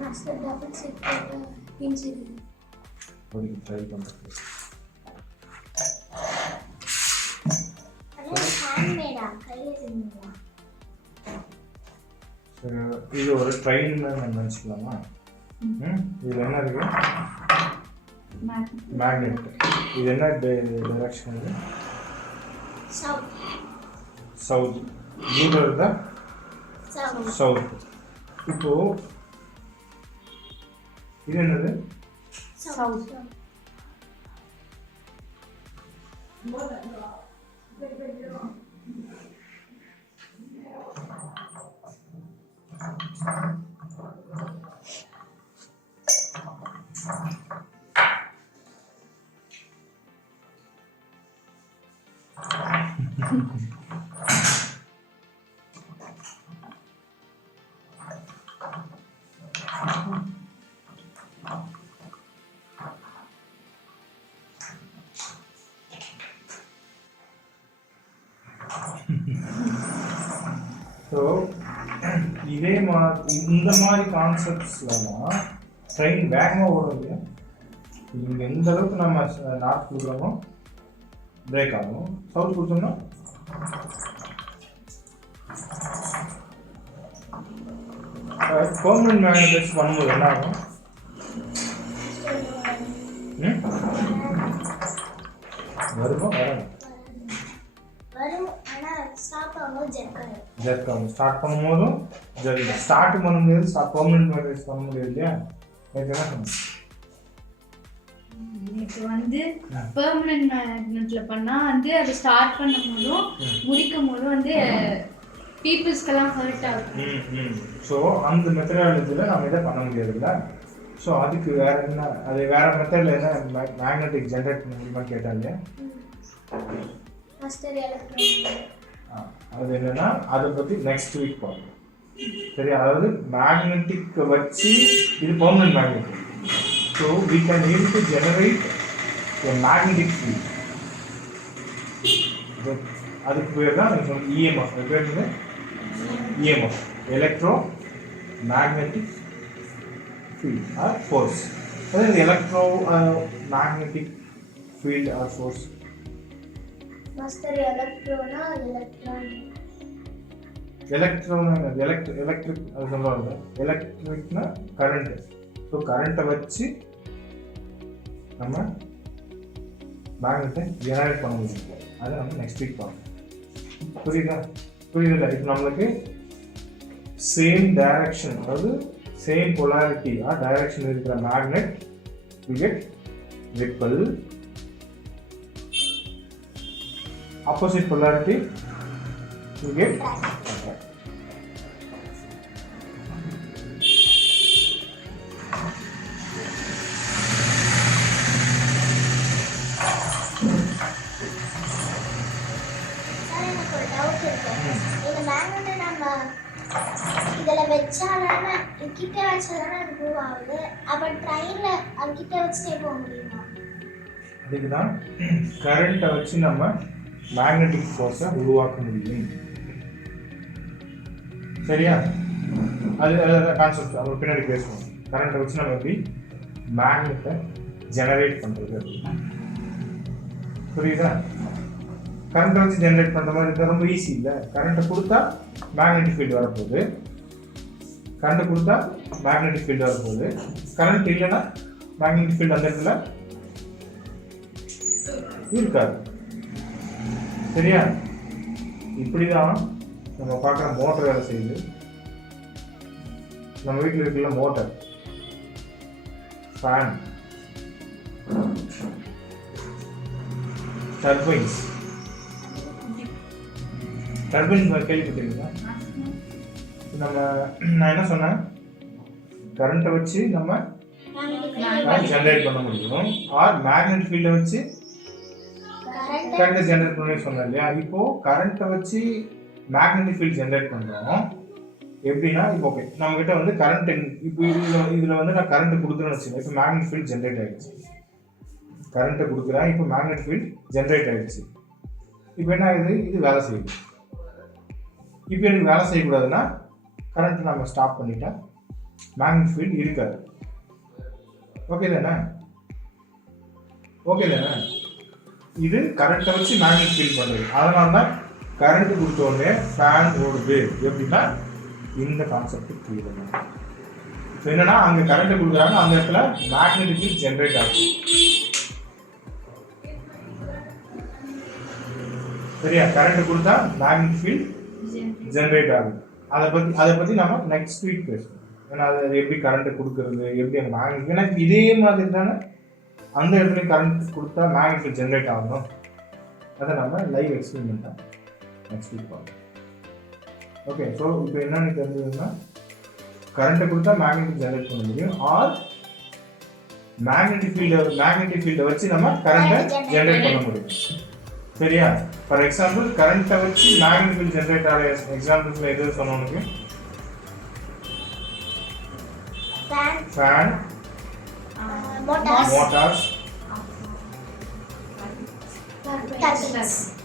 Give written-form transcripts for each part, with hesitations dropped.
Master double check pins இது ஒரு try பண்ணுங்க. அது ஹேண்ட்மேடா கையில செஞ்சீங்களா? இது ஒரு ட்ரெயின் நம்ம நினைச்சுக்கலாமா? இது என்ன இருக்கு? மேக்னெட். இது என்ன டைரக்ஷன் இது? சவுத். ப்ளூல இருந்தா சவுத். இப்போ இது என்னது? சவுத். ஸோ இதே மாதிரி இந்த மாதிரி கான்செப்ட்ஸ்லாம் ட்ரெயின் வேகமாக ஓடும் இல்லையா? இங்கே எந்த அளவுக்கு நம்ம நார்த் கொடுக்குறோமோ பிரேக் ஆகும், சவுத் கொடுத்தோம்னா பெர்மனன்ட் மேக்னெட் பண்ணும்போது என்ன ஆகும்? வருமா வராது? ஜெர்க் ஆகும். ஸ்டார்ட் பண்ணும்போதும் ஸ்டார்ட் பண்ண முடியாது, பெர்மனன்ட் மேக்னெட் பண்ண முடியாது இல்லையா? என்ன பண்ணும்? இப்போ வந்து பெர்மனன்ட் மேக்னெட்ல பண்ணா வந்து அது ஸ்டார்ட் பண்ணும்போதும் முடிக்கும் போதும் வந்து பீப்புள்ஸ்க்கெல்லாம் ஹர்ட் ஆகும். ஸோ அந்த மெத்தடாலஜியில் நம்ம இதை பண்ண முடியாதுல்ல. ஸோ அதுக்கு வேற என்ன, அது வேற மெத்தடில் என்ன மேக்னெட்டிக் ஜென்ரேட் பண்ண முடியுமா கேட்டாங்க. அது என்னன்னா அதை பற்றி நெக்ஸ்ட் வீக் பார்ப்போம். சரி, அதாவது மேக்னெட்டிக் வச்சு இது permanent magnet. So we can able to generate a magnetic field. அதுக்கு பேர் தான் நீங்கள் சொன்ன EMF. அது பேர் என்ன? EMF, electromagnetic field or force. அதாவது electromagnetic field or force. Master எலக்ட்ரோனா எலக்ட்ரான். எலக்ட்ரான் எலக்ட்ரிக் அது சொல்லுவாங்க. எலக்ட்ரிக்னா கரண்ட். ஸோ கரண்ட்டை வச்சு நம்ம மேக்னெட்டை ஜெனரேட் பண்ண முடியும். அதை நம்ம நெக்ஸ்ட் வீக் பார்ப்போம். புரியுதா? புரியுதுல்ல? இப்போ நம்மளுக்கு சேம் டைரக்ஷன், அதாவது சேம் பொலாரிட்டி ஆர் டைரக்ஷன் இருக்கிற magnet we get repel. opposite polarity you get attract. இந்த மேக்னெட் நம்ம இதல வெச்சாலான கிட்ட வெச்சாலான மூவ் ஆகுது. அப்ப ட்ரெயின்ல அது கிட்ட வச்சிட்டே போக முடியுமா? அதுக்கு தான் கரண்ட்டை வச்சு நம்ம மேக்னெட்டிக் ஃபோர்ஸை உருவாக்க முடியும். சரியா? அது கான்செப்ட் நம்ம பின்னாடி பேசுவோம். கரண்ட்டை வச்சு நம்ம எப்படி மேக்னெட்டை ஜெனரேட் பண்ணுறது அப்படின்னா, புரியுதா? கரண்ட்டை வச்சு ஜெனரேட் பண்ணுற மாதிரி இருந்தால் ரொம்ப ஈஸி இல்லை. கரண்ட்டை கொடுத்தா மேக்னெட்டிக் ஃபீல்டு வரப்போகுது, கரண்ட்டை கொடுத்தா மேக்னெட்டிக் ஃபீல்டு வரப்போகுது. கரண்ட் இல்லைன்னா மேக்னெட்டிக் ஃபீல்டு அந்த இடத்துல இருக்காது. சரியா? இப்படிதான் நம்ம பார்க்குற மோட்டர் வேலை செய்யுது. நம்ம வீட்டில் இருக்குல்ல மோட்டர், ஃபேன், டர்பைன்ஸ். டர்பைன்ஸ் கேள்விப்பட்டிருக்கீங்களா? நான் என்ன சொன்னேன், கரண்ட்டை வச்சு நம்ம ஜெனரேட் பண்ண முடியும், ஆர் மேக்னெட் ஃபீல்டை வச்சு கரண்ட் ஜெனரேட் பண்ணி சொன்னேன் இல்லையா? இப்போ கரண்ட்டை வச்சு மேக்னெட்டிக் ஃபீல்ட் ஜெனரேட் பண்றோம். எப்படின்னா இப்போ ஓகே நம்ம கிட்ட வந்து கரண்ட் இப்போ இதுல வந்து நான் கரண்ட் கொடுக்குறேன்னு வச்சுக்கோங்க. இப்போ மேக்னெட்டிக் ஃபீல்ட் ஜெனரேட் ஆயிடுச்சு. கரண்ட்டை கொடுக்குறேன், இப்போ மேக்னெட்டிக் ஃபீல்ட் ஜெனரேட் ஆயிடுச்சு. இப்போ என்ன ஆகுது? இது வேலை செய்யுது. இப்போ எனக்கு வேலை செய்யக்கூடாதுன்னா கரண்ட்டை நம்ம ஸ்டாப் பண்ணிட்டா மேக்னெட்டிக் ஃபீல்ட் இருக்காது. ஓகே தானே? ஓகே தானே? இது கரண்ட்டை வச்சு மேக்னெட்டிக் ஃபீல்ட் பண்ணுறது. அதனால தான் கரண்ட் கொடுத்த உடனே ஃபேன் ஓடுது. எப்படின்னா இந்த கான்செப்ட் புரியுது. ஸோ என்னன்னா அங்கே கரண்ட் கொடுக்குறாங்க, அந்த இடத்துல மேக்னெட்டிக் ஃபீல்ட் ஜென்ரேட் ஆகுது. சரியா? கரண்ட் கொடுத்தா மேக்னெட்டிக் ஃபீல்ட் ஜென்ரேட் ஆகுது. அதை பற்றி நம்ம நெக்ஸ்ட் வீக் பேசுவோம். ஏன்னா அது எப்படி கரண்ட் கொடுக்கறது, எப்படி அந்த மேக்னெட்டிக், ஏன்னா இதே மாதிரி தானே அந்த இடத்துல கரண்ட் கொடுத்தா மேக்னெட்டிக் ஃபீல்ட் ஜென்ரேட் ஆகணும். அதை நம்ம லைவ் எக்ஸ்பெரிமெண்ட்டாக நெக்ஸ்ட் வீக் பார்ப்போம். ஓகே, ஸோ இப்போ என்னென்னு தெரிஞ்சதுன்னா கரண்ட்டை கொடுத்தா மேக்னெட்டிக் ஜென்ரேட் பண்ண முடியும், ஆர் மேக்னெட்டிக் ஃபீல்டை வச்சு நம்ம கரண்ட்டை ஜென்ரேட் பண்ண முடியும். சரியா? ஃபார் எக்ஸாம்பிள் கரண்ட்டை வச்சு மேக்னெட்டிக் ஃபீல்ட் ஜென்ரேட் ஆகிற எக்ஸாம்பிள்ஸில் எது சொன்னோன்னு ஃபேன், மோட்டார்ஸ்,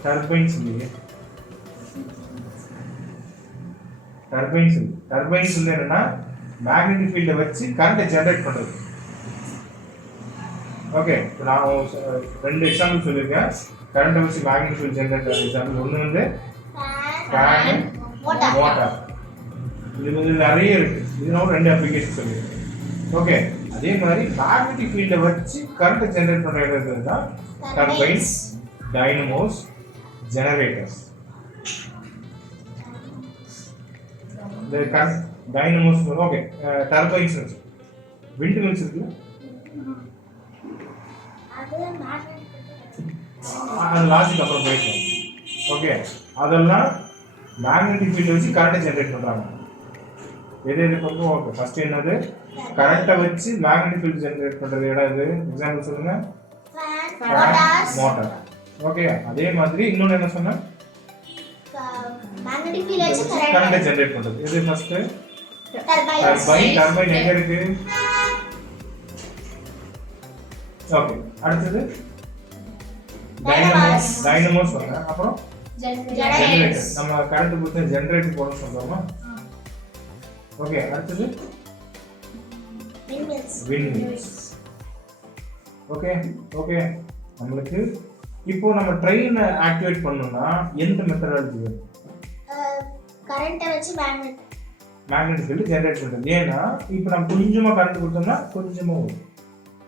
டர்பைன்ஸ் இல்லையே. டர்பைன்ஸ் வந்து என்னன்னா மேக்னெட்டிக் ஃபீல்டை வச்சு கரண்ட்டை ஜெனரேட் பண்றது. ஓகே, நான் 2 எக்ஸாம்பிள் சொல்லியிருக்கேன். கரண்ட்டை வச்சு மேக்னெட்டிக் ஃபீல்ட் ஜெனரேட் ஆகிற எக்ஸாம்பிள் ஒன்று வந்து ஃபேன், மோட்டார். இது வந்து நிறைய இருக்கு. இதனோட 2 அப்ளிகேஷன் சொல்லியிருக்கேன். ஓகே, அதே மாதிரி மேக்னெட்டிக் ஃபீல்டை வச்சு கரண்ட்டை ஜெனரேட் பண்ணுறது தான் டர்பைன்ஸ், டைனமோஸ், ஜெனரேட்டர்ஸ். இந்த டைனமோஸ் ஓகே, டர்பைன்ஸ் இருக்கு, விண்ட் மில்ஸ் இருக்குல்ல, அது லாஜிக் அப்புறம் பேசுவோம். ஓகே, அதெல்லாம் மேக்னெட்டிக் ஃபீல்டை வச்சு கரண்ட்டை ஜெனரேட் பண்ணுறாங்க. எது பண்ணுவோம்? ஓகே, ஃபர்ஸ்ட் என்னது? கரண்ட்டை வச்சு மேக்னெட்டிக் ஃபீல்ட் ஜெனரேட் பண்ணுறது இடம் இது. எக்ஸாம்பிள் சொல்லுங்க. மோட்டார். ஓகே, அதே மாதிரி இன்னொன்று என்ன சொன்னேன்? மேக்னெட்டிக் ஃபீல்ட் வச்சு கரண்ட்டை ஜெனரேட் பண்றது. இது ஃபர்ஸ்ட் டர்பைன் எங்க இருக்கு? ஓகே, அடுத்து டைனமோஸ் சொன்னேன். அப்புறம் ஜெனரேட்டர். நம்ம கரண்ட் கொடுத்து ஜெனரேட்டர் போட சொல்றோமா? ஓகே, அடுத்து விண்ட்மில்ஸ். ஓகே ஓகே, நம்மளுக்கு இப்போ நம்ம ட்ரெயினை ஆக்டிவேட் பண்ணணும்னா எந்த மெத்தடாலஜி வேணும்? கரண்ட்டை வச்சு மேக்னெட்டிக் ஃபீல்ட் ஜெனரேட் பண்ணுறது. ஏன்னா இப்போ நம்ம கொஞ்சமாக கரண்ட் கொடுத்தோம்னா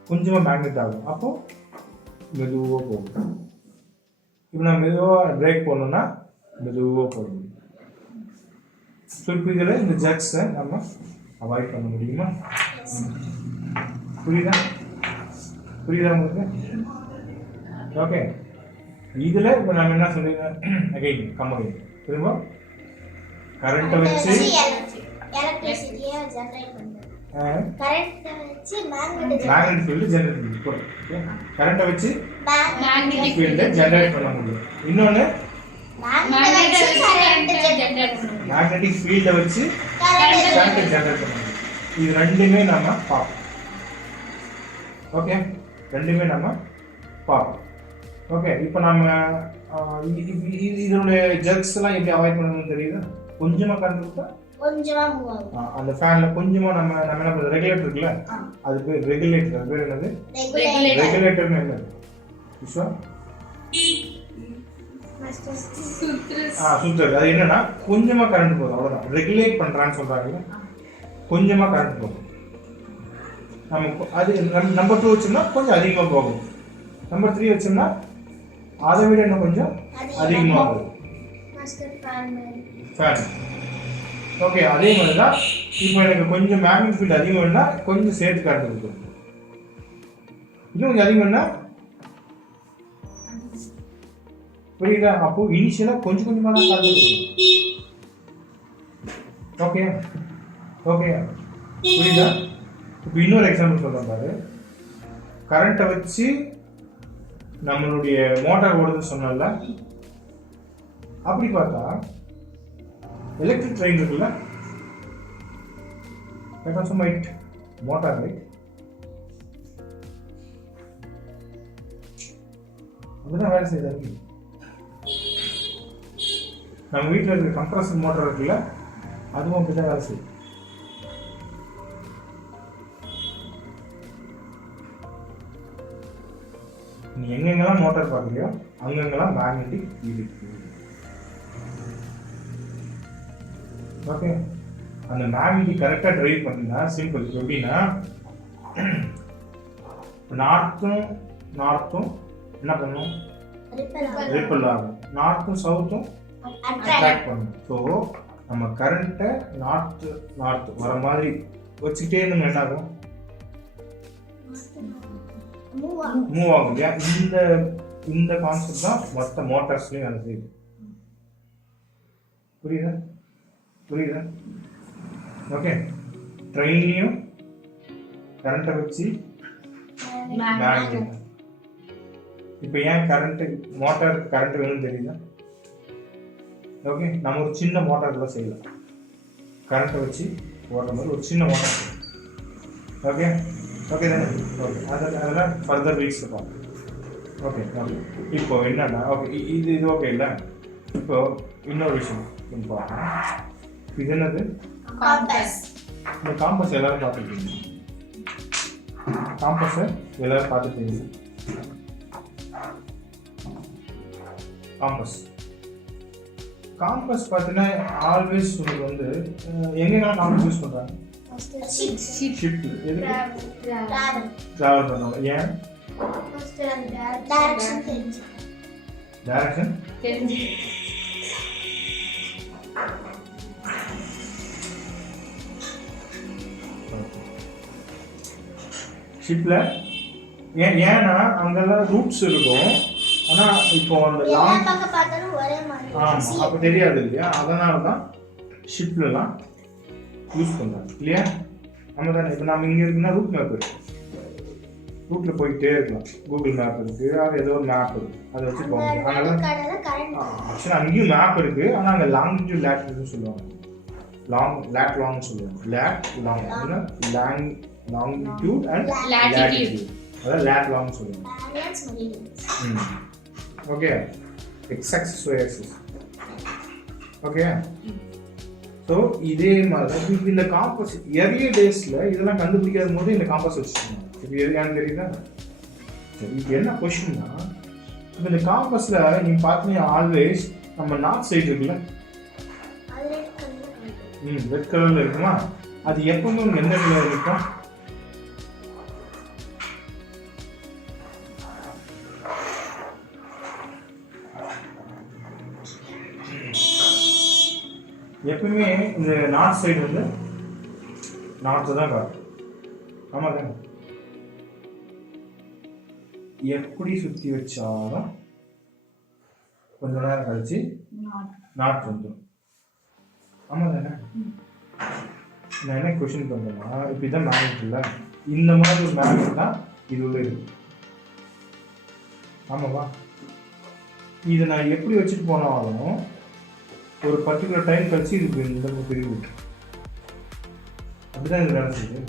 கொஞ்சமாக மேக்னெட் ஆகும், அப்போ மெதுவாக போகும். இப்போ நம்ம மெதுவாக பிரேக் பண்ணோம்னா மெதுவாக போகும். ஸோ இப்போ இதில் இந்த ஜக்ஸை நம்ம அவாய்ட் பண்ண முடியுமா? புரியுதா உங்களுக்கு? ஓகே, இதில் இப்போ நம்ம என்ன சொல்லிடுறோம்? அகைன் கம்பெனி திரும்ப கரண்ட்டை வச்சு எலக்ட்ரிசிட்டியை ஜெனரேட் பண்ணுறது. கரண்ட்டை வச்சு மேக்னெட்டிக் ஃபீல்ட் ஜெனரேட் பண்ணுது. கரண்ட்டை வச்சு மேக்னெட்டிக் ஃபீல்ட் ஜெனரேட் பண்ண முடியும். இன்னொன்று மேக்னெட்டிக் ஃபீல்டை வச்சு கரண்ட்டை ஜெனரேட் பண்ண முடியும். இது ரெண்டுமே நம்ம பார்ப்போம். ஓகே, ரெண்டுமே நம்ம பார்ப்போம். ஓகே, இப்போ நம்ம இதனுடைய ஜக்ஸ் எல்லாம் எப்படி அவாய்ட் பண்ணணும்னு தெரியுது. கொஞ்சமாக கரண்ட் கொடுத்தா கொஞ்சமாக மூவ் ஆகும். அந்த ஃபேனில் கொஞ்சமாக நம்ம என்ன பண்ணுறது? ரெகுலேட்டர் இருக்குல்ல, அது பேர் ரெகுலேட்டர். அது பேர் என்னது? ரெகுலேட்டர்னு என்னது? விஸ்வா சுத்தர். அது என்னன்னா கொஞ்சமாக கரண்ட் போதும், அவ்வளோதான். ரெகுலேட் பண்ணுறான்னு சொல்கிறாங்க. கொஞ்சமாக கரண்ட் போகும். நமக்கு அது நம்பர் 2 வச்சோம்னா கொஞ்சம் அதிகமாக போகும். நம்பர் 3 வச்சோம்னா அதை விட இன்னும் கொஞ்சம் அதிகமாக போகும். ஃபேன். ஓகே, அதே மாதிரி தான் இப்போ எனக்கு கொஞ்சம் மேக்னெட்டிக் ஃபீல்ட் அதிகம் வேணும்னா கொஞ்சம் சேர்த்து கரண்ட் கொடுக்கும். இன்னும் கொஞ்சம் அதிகம் வேணும்னா புரியுதா? அப்போ இனிஷியலாக கொஞ்சம் கொஞ்சமாக தான் கரண்ட் கொடுக்கும். ஓகே ஓகே, புரியுதா? இப்போ இன்னொரு எக்ஸாம்பிள் சொல்கிறேன் பாரு. கரண்ட்டை வச்சு நம்மளுடைய மோட்டார் ஓடுதுன்னு சொன்னல, அப்படி பார்த்தா எலக்ட்ரிக் ட்ரெயின் இருக்குல்ல, that also might motor, right? அதுதான் வேலை செய்யுது. நம்ம வீட்டில் இருக்கிற கம்ப்ரஸர் மோட்டார் இருக்குல்ல, அதுவும் அப்படிதான் வேலை செய்யும். நீ எங்கெங்கெல்லாம் மோட்டார் பார்க்குறியோ அங்கெங்கெல்லாம் மேக்னெட்டிக் ஃபீல்ட் இருக்கு. ஓகே, அந்த மேக்னெட்டிக் கரெக்டாக டிரைவ் பண்ணினா சிம்பிள். எப்படின்னா நார்த்தும் என்ன பண்ணும், ரிப்பல் ஆகும். நார்த்தும் சவுத்தும் அட்ராக்ட் பண்ணும். ஸோ நம்ம கரண்ட்டை நார்த் வர மாதிரி வச்சுக்கிட்டே இருந்தோம், என்ன ஆகும், மூவ் ஆகும் இல்லையா? இந்த கான்செப்ட் தான் மொத்த மோட்டார்ஸ்லையும் வேலை செய்யுது. புரியுதா? ஓகே, ட்ரெயின்லையும் கரண்ட்டை வச்சு மேக்னெட். இப்போ ஏன் மோட்டாருக்கு கரண்ட் வேணும்னு தெரியுதா? ஓகே, நம்ம ஒரு சின்ன மோட்டார் கூட செய்யலாம், கரண்ட்டை வச்சு ஓடுற மாதிரி ஒரு சின்ன மோட்டார். ஓகே தானே? ஓகே, அதெல்லாம் ஃபர்தர் வீக்ஸ் பார்ப்போம். ஓகே, இப்போ என்னன்னா, ஓகே இது ஓகே இல்லை. இப்போ இன்னொரு விஷயம் பார்ப்போம். இது என்னது? இந்த காம்பஸ் எல்லாரும் பார்த்துருக்கீங்க. காம்பஸை எல்லாரும் பார்த்துருக்கீங்க. காம்பஸ் பார்த்தீங்கன்னா ஆல்வேஸ் உங்களுக்கு வந்து எங்கெல்லாம் காம்பஸ் யூஸ் பண்ணுறாங்க? ஷிப்ல. எதுக்கு? ட்ராவல் பண்ணுவாங்க. ஏன்? டைரக்ஷன் தெரிஞ்சு. ஷிப்ல ஏன்னா அங்கெல்லாம் ரூட்ஸ் இருக்கும். ஆனா இப்போ அந்த லாங் அப்ப தெரியாது இல்லையா? அதனால தான் ஷிப்லாம் யூஸ் பண்றாங்க இல்லையா? நம்ம தானே இப்போ நம்ம இங்க இருக்குன்னா ரூட் மேப் இருக்கு, ரூட்ல போயிட்டே இருக்கலாம். கூகுள் மேப் இருக்கு, அது ஏதோ ஒரு மேப் இருக்கு, அதை வச்சு போகணும். ஆக்சுவலாக அங்கேயும் மேப் இருக்கு, ஆனால் அங்கே லாங்கிடியூட் லேட்டிடியூட்னு சொல்லுவாங்க. லாங்னு சொல்லுவாங்க. லாங்கிடியூட் அண்ட் லேட்டிடியூட், அதாவது லேட் லாங்னு சொல்லுவாங்க. Okay, X axis Y axis. Okay, so இதே மாதிரி இந்த காம்பஸ் எர்லி டேஸில் இதெல்லாம் கண்டுபிடிக்காத போது இந்த காம்பஸ் வச்சுருக்காங்க. இப்போ எதுக்கான்னு தெரியுதா? சரி, இப்போ என்ன கொஸ்டின்னா, இப்போ இந்த காம்பஸில் நீங்கள் பார்த்தீங்கன்னா ஆல்வேஸ் நம்ம நார்த் சைடு இருக்குல்ல, ரெட் கலரில் இருக்குமா? அது எப்பவுமே உங்களுக்கு எந்த கலர் இருக்கும்? எப்பவுமே இந்த நார்த் சைடு வந்து நார்த்து தான் காட்டும். ஆமாம் தானே? எப்படி சுற்றி வச்சாலும் கொஞ்ச நேரம் கழிச்சு நார்த் வந்துடும். ஆமாம் தானே? நான் என்ன கொஸ்டின் பண்ணுறேன்னா, இப்போ இதான் மேக்னெட் இல்லை, இந்த மாதிரி ஒரு மேக்னெட் தான் இது உள்ள இருக்கு. ஆமாவா? இதை நான் எப்படி வச்சுட்டு போனாலும் ஒரு பர்டிகுலர் டைம் கழிச்சு இதுக்கு இந்த பிரிவு விட்டு அப்படிதான் இது வேலை செய்யுது.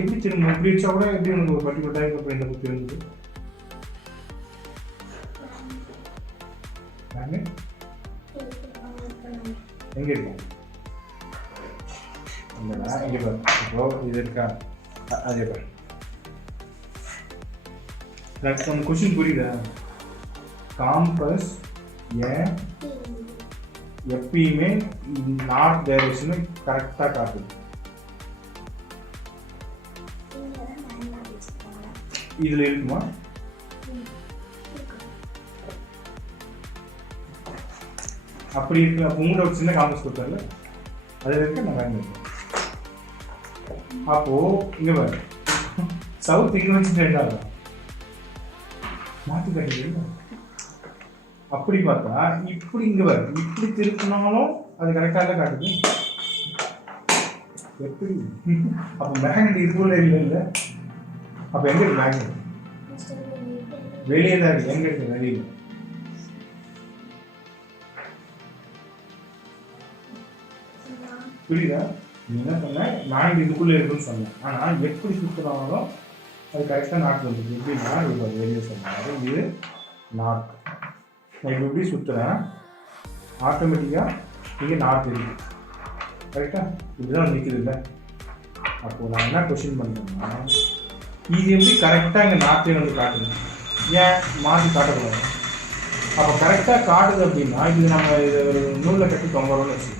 எப்படி திரும்ப இப்படி வச்சா கூட எப்படி எனக்கு ஒரு பர்டிகுலர் டைம் அப்புறம் இந்த புக் இருந்தது? எங்க இருக்கா? இங்க பாரு, இப்போ இது இருக்கா? அதே பாரு. நம்ம கொஸ்டின் புரியுதா? காம்பஸ் ஏன் எப்பயுமே நார்த் டைரக்ஷன் கரெக்டாக காட்டுது? இதுல இருக்குமா? அப்படி இருக்கு. அப்போ உங்களோட ஒரு சின்ன காம்பஸ் கொடுத்தால அது இருக்கு. நான் வாங்கிருக்கேன். அப்போ இங்க பாரு, சவுத் இங்க வச்சுட்டு ரெண்டாவது மாற்றி காட்டுது. அப்படி பார்த்தா இப்படி இங்க வரும், இப்படி திருப்பினாலும் அது கரெக்டாக தான் காட்டுது. எப்படி அப்போ மேக்னெட் இதுக்குள்ள இல்லை? அப்போ எங்க இருக்கு மேக்னெட்? மாஸ்டர் வெளியே தான் இருக்கு. எங்க இருக்கு? வெளியில். புரியுதா? நீ என்ன சொன்ன? மேக்னெட் இதுக்குள்ள இருக்குன்னு சொன்னேன். ஆனால் எப்படி சுற்றுனாலும் அது கரெக்டாக நாட்டு வந்துருக்கு. எப்படின்னா இப்போ வெளியே சொன்னாங்க இது நாட். நான் இப்போ எப்படி சுற்றுறேன் ஆட்டோமேட்டிக்காக இங்கே நாட் இருக்கு. கரெக்டாக இப்படிதான் நிற்குது இல்லை? அப்போது நான் என்ன கொஸ்டின் பண்ணுறேன்னா இது எப்படி கரெக்டாக இங்கே நாட்டே வந்து காட்டுது? ஏன் மாற்றி காட்டக்கூடாது? அப்போ கரெக்டாக காட்டுது அப்படின்னா இது நம்ம இது ஒரு நூலில் கட்டி தொங்கரோன்னு வச்சுக்கோங்க.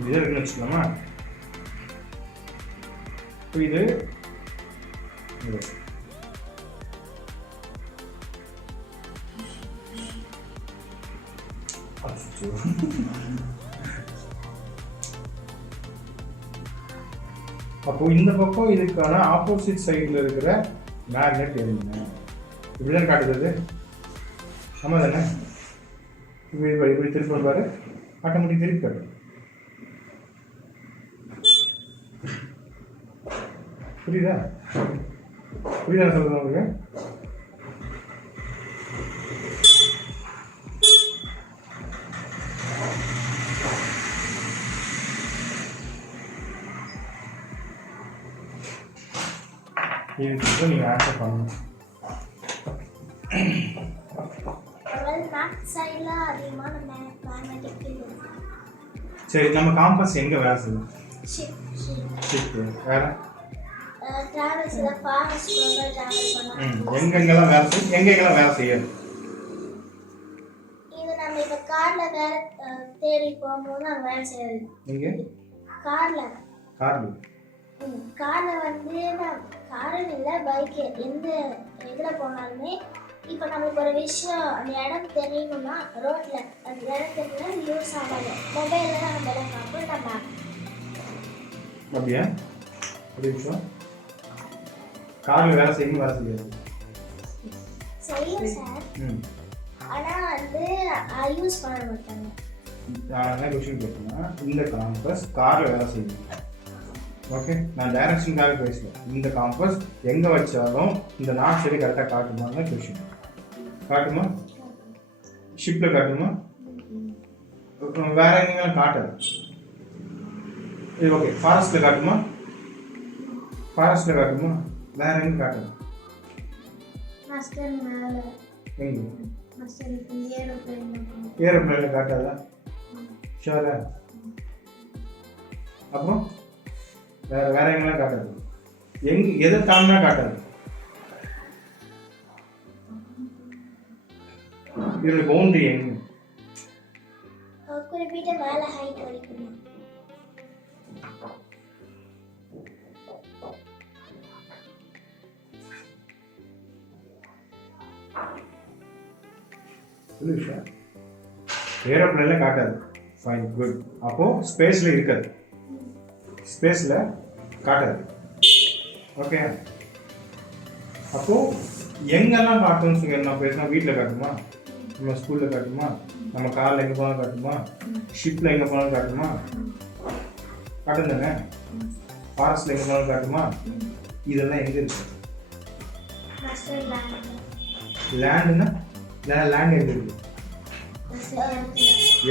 இது இருக்குன்னு வச்சுக்கலாமா? இது அப்போ இந்த பக்கம் இதுக்கான ஆப்போசிட் சைடில் இருக்கிற மேக்னெட் என்ன? இப்படிதான் காட்டுறது. ஆமாம் தானே? இப்படி திருப்பி பாரு, ஆட்டோமேட்டிக் திருப்பி காட்டும். புரியுதா? புரியுதா சொல்லுங்க உங்களுக்கு? இதுக்கு நீங்கள் ஆன்சர் பண்ணணும். சரி, நம்ம காம்பஸ் எங்கே வேலை செய்யும்? ஷிப். வேற எங்கெங்கெல்லாம் வேலை செய்யும்? எங்கெங்கெல்லாம் வேலை செய்யாது? இது நம்ம இப்ப கார்ல வேற தேடி போகும்போது அங்க வேலை செய்யாது. எங்க? கார்ல வந்து காரில் இல்லை பைக்கு எந்த இதில் போனாலுமே இப்போ நமக்கு ஒரு விஷயம் அந்த இடம் தெரியணும்னா ரோட்டில் அந்த இடம் தெரியணும்னா யூஸ் ஆகாது. மொபைலில் தான் நம்ம இடம் பார்ப்போம். நம்ம அப்படியா? ஒரு நிமிஷம். காரில் வேலை செய்யணும், வேலை செய்யாது செய்யும் சார். ஆனால் வந்து யூஸ் பண்ண மாட்டாங்க. நான் என்ன கொஸ்டின் கேட்டேன்னா இந்த காம்பஸ் காரில் வேலை செய்யும். ஓகே, நான் டைரக்ஷனுக்காக பேசல. இந்த காம்பஸ் எங்கே வச்சாலும் இந்த நாட் சரி கரெக்டாக காட்டுமான்னு கொஸ்டின். காட்டுமா? ஷிப்பில் காட்டுமா? வேற எங்கெல்லாம் காட்டாது. இது ஓகே. ஃபாரஸ்ட்டில் காட்டுமா? வேற எங்கே காட்டுது? எங்கே? ஏரோப்ளேனில் காட்டாதா? ஷோரா? அப்புறம் வேற எங்கெல்லாம் காட்டாது? எதை தாண்டினா காட்டாது? இதோட பவுண்டரி எங்க? குறிப்பிட்ட மேல ஹைட் வரைக்கும். ஏரோப்ளேன்ல காட்டாது. Fine, good. அப்போ ஸ்பேஸ்ல இருக்காது. ஸ்பேஸ்ல காட்டாது. ஓகே. அப்போ எங்கெல்லாம் காட்டும்னு சொல்லி நான் பேசினா வீட்டில் காட்டுமா? நம்ம ஸ்கூலில் காட்டுமா? நம்ம காரில் எங்கே போனாலும் காட்டுமா? ஷிப்பில் எங்கே போனாலும் காட்டுமா? காட்டும் தானே? ஃபாரஸ்ட்டில் எங்கே போனாலும் காட்டுமா? இதெல்லாம் எங்கே இருக்கு? லேண்டுன்னா லேண்ட் எங்கே இருக்கு?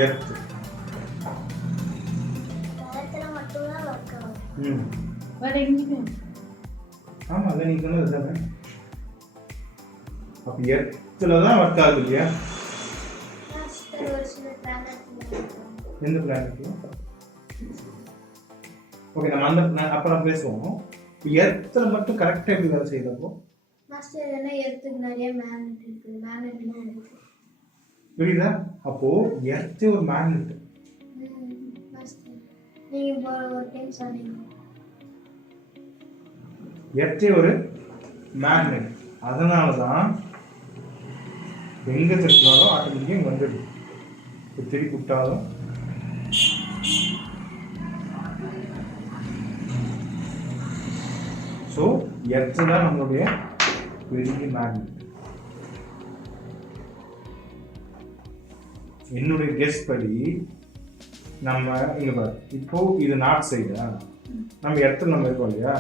எர்த்து. ஆமாம், அதான் நீங்கள் சொன்னது தானே. அப்போ எர்த்தில் தான் ஒர்க் ஆகுது இல்லையா? எந்த பிளானட்ல? ஓகே, நம்ம அந்த அப்புறம் பேசுவோம். இப்போ எர்த்தில் மட்டும் கரெக்டாக எப்படி வேலை செய்யுதப்போ? புரியுதா? அப்போ எர்த்து ஒரு மேக்னெட். எர்த்தே ஒரு மேக்னெட். அதனால தான் எங்கே திருப்பினாலும் ஆட்டோமேட்டிக்காக வந்துடுது. திருப்பி விட்டாலும் ஸோ எர்த்து தான் நம்மளுடைய பெரிய மேக்னெட். என்னுடைய கெஸ் படி நம்ம இங்க பாரு, இப்போ இது நார்த் சைடா, நம்ம இடத்துல நம்ம இருக்கோம் இல்லையா,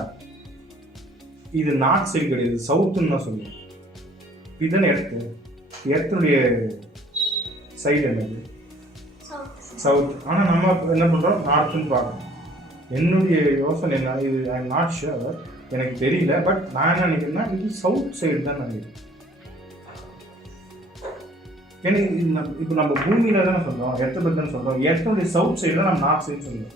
இது நார்த் சைடு கிடையாது, சவுத்துன்னு தான் சொல்லுவோம். இதுதானே இடத்து, இடத்துடைய சைடு என்னது சவுத். ஆனால் நம்ம என்ன பண்ணுறோம், நார்த்துன்னு பார்க்கணும். என்னுடைய யோசனை என்ன, இது ஐ எம் நாட் ஷுர், எனக்கு தெரியல. பட் நான் என்ன நினைக்கிறேன்னா இது சவுத் சைடு தான் நினைக்கிறேன். ஏன்னா இப்போ நம்ம பூமியில தானே சொல்றோம், எர்த்தை பற்றி தானே சொல்றோம். எர்த்துடைய சவுத் சைடு தான் நம்ம நார்த் சைடு சொல்லுவோம்.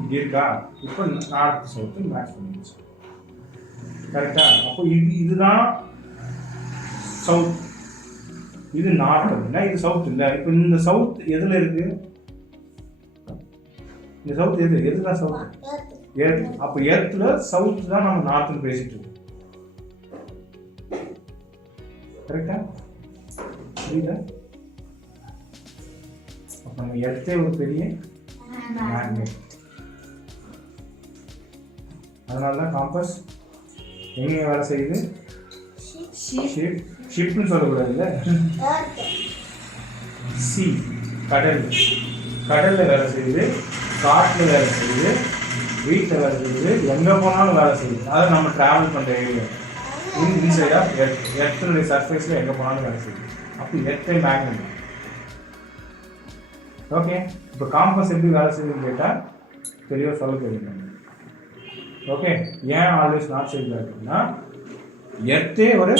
இப்படி இருக்கா, இப்போ நார்த் சவுத்து மேட்ச் பண்ணிடுச்சு. கரெக்டா? அப்போ இதுதான் சவுத், இது நார்த் அப்படின்னா இது சவுத் இல்லை. இப்போ இந்த சவுத் எதுல இருக்கு, இந்த சவுத் எதுதான் சவுத், எர்த். அப்போ எர்த்ல சவுத் தான் நம்ம நார்த்னு பேசிட்டு இருக்கோம். கரெக்டா? புரியுதா? அப்போ நம்ம எர்த்தே ஒரு பெரிய மேக்னெட். அதனால தான் காம்பஸ் எங்க வேலை செய்யுது, ஷிப்னு சொல்லக்கூடாது இல்லை, சி கடல், கடல்ல வேலை செய்யுது, காட்டுல வேலை செய்யுது, வீட்டில் வேலை செய்யுது, எங்கே போனாலும் வேலை செய்யுது. அதாவது நம்ம ட்ராவல் பண்ணுற ஏரியா இன்சைட் ஆஃப் எர்த்தனுடைய சர்ஃபேஸில் எங்கே போனாலும் வேலை செய்யுது. அப்போ எர்த்தே மேக்னெட். ஓகே, இப்போ காம்பஸ் எப்படி வேலை செய்யுதுன்னு கேட்டால் தெளிவாக சொல்ல தெரியும். ஓகே, ஏன் ஆல்வேஸ் நார்த் சைடில் இருக்குன்னா எர்த்தே ஒரு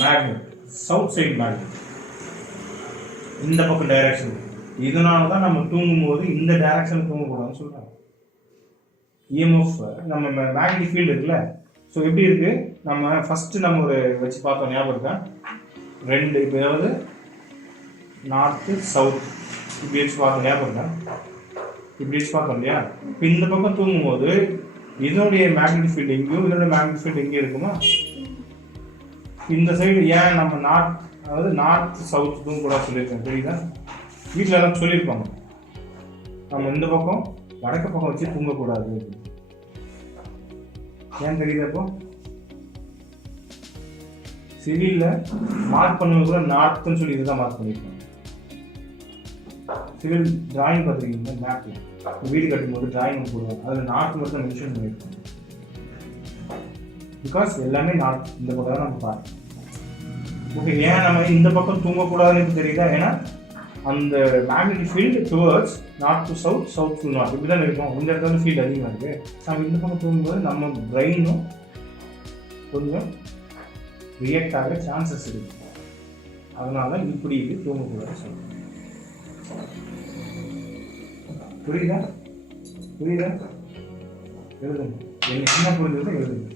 மேக்னெட், சவுத் சைடு மேக்னெட், இந்த பக்கம் டைரக்ஷன். இதனால தான் நம்ம தூங்கும்போது இந்த டைரக்ஷன் தூங்கக்கூடாதுன்னு சொல்கிறாங்க. இஎம்எஃப் நம்ம மேக்னெட்டிக் ஃபீல்டு இருக்குல்ல, ஸோ எப்படி இருக்கு, நம்ம ஃபஸ்ட்டு நம்ம ஒரு வச்சு பார்த்தோம், ஞாபகம் இருக்கா, ரெண்டு இப்போ ஏதாவது நார்த்து சவுத் இப்படி வச்சு பார்த்தோம், ஞாபகம் இருக்கா, இப்படி வச்சு பார்த்தோம் இல்லையா. இப்போ இந்த பக்கம் தூங்கும்போது இதனுடைய மேக்னெட்டிக் ஃபீல்டு எங்கேயும் இதனுடைய மேக்னெட்டிக் ஃபீல்டு எங்கேயும் இருக்குமா, இந்த சைடு ஏன் நம்ம நார்த், அதாவது நார்த் சவுத் தூங்கக்கூடாது சொல்லியிருக்கேன். தெரியுதா? வீட்டில் எல்லாம் சொல்லியிருப்பாங்க, நம்ம இந்த பக்கம் வடக்கு பக்கம் வச்சு தூங்கக்கூடாது. ஏன் தெரியுது? அப்போ சிவில்ல மார்க் பண்ணுவது கூட நார்த்னு சொல்லி இதுதான் மார்க் பண்ணியிருப்பாங்க. சிவில் டிராயிங் பார்த்துருக்கீங்க, மேப்ல வீடு கட்டும்போது டிராயிங் போடுவாங்க, அதில் நார்த் மட்டும் மென்ஷன் பண்ணியிருப்பாங்க. பிகாஸ் எல்லாமே நார்த், இந்த பக்கம் தான் நம்ம பார்க்கணும். ஓகே, ஏன் நம்ம இந்த பக்கம் தூங்கக்கூடாதுன்னு தெரியுதா, ஏன்னா அந்த magnetic field towards north to south, south to north இப்படி தான் இருக்கும். இந்த இடத்துல ஃபீல்டு அதிகமாக இருக்குது. நம்ம இந்த பக்கம் தூங்கும்போது நம்ம பிரெயினும் கொஞ்சம் ரியாக்ட் ஆக சான்சஸ் இருக்குது. அதனால இப்படி இது தூங்கக்கூடாது சொல்லுங்கள். புரியுதா? புரியுதா? எழுதுங்க, என்ன புரிஞ்சது எழுதுங்க.